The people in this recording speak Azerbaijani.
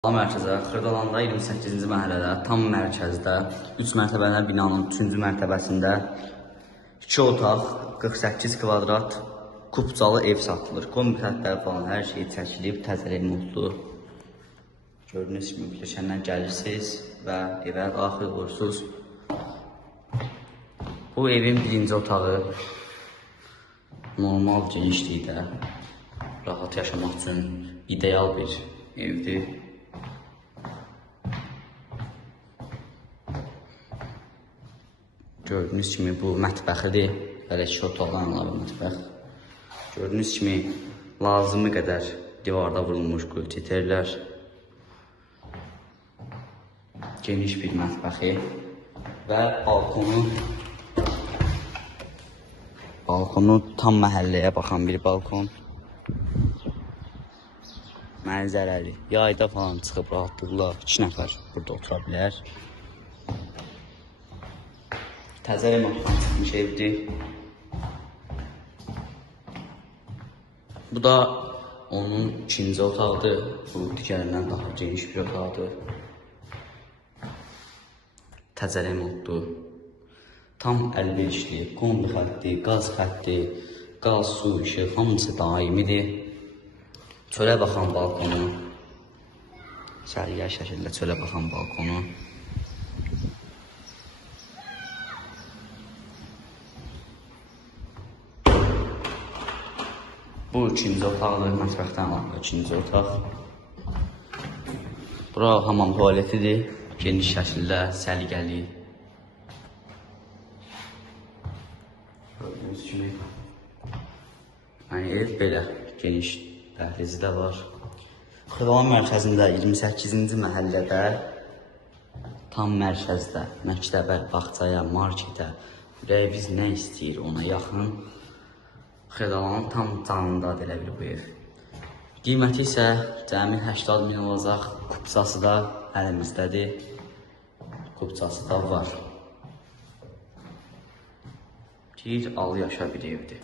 Mərkəzə, Xırdalanda 28-ci məhəllədə, tam mərkəzdə, 3 mərtəbəli binanın 3-cü mərtəbəsində 2 otaq, 48 kvadrat, kubcalı ev satılır. Kombi xətləri falan hər şey çəkilib, təzə remontlu. Gördüyünüz kimi Pilləkəndən gəlirsiniz və evə daxil olursunuz. Bu evin birinci otağı normal genişlikdə, rahat yaşamaq üçün ideal bir evdir. Gördüyünüz kimi bu mətbəxidir, belə 2 otaqdan əlavə mətbəx. Gördüyünüz kimi lazımı qədər divarda vurulmuş qulçiterlər. Geniş bir mətbəxi və balkonu tam məhəlləyə baxan bir balkon. Mənzərəli. Yayda falan çıxıb rahatlıqla 2 nəfər burada otura bilər. Təzə remontdan çıxmış evdir. Bu da onun ikinci otağıdır. Bu digərindən daha geniş bir otaqdır. Təzə remontdur. Tam əlverişli, kombi xətti, qaz xətti, qaz, su, işıq hamısı daimidir. Çölə baxan balkonu, sərgər şəkildə çölə baxan balkonu. Bu ikinci otaqdır, mətbəxdən əlavə ikinci otaq. Bura hamam tualetidir, geniş şəkildə, səliqəli. Gördüyünüz kimi, ev belə geniş dəhlizi də var. Xırdalan mərkəzində 28-ci məhəllədə, tam mərkəzdə, məktəbə, bağçaya, marketə, ürəyiniz nə istəyir ona yaxın. Xırdalanın tam canındadır elə bir bu ev. Qiyməti isə cəmi 80 min olacaq. Kubcası da əlimizdədir. Kubcası da var. Gir, al yaşa bir evdir.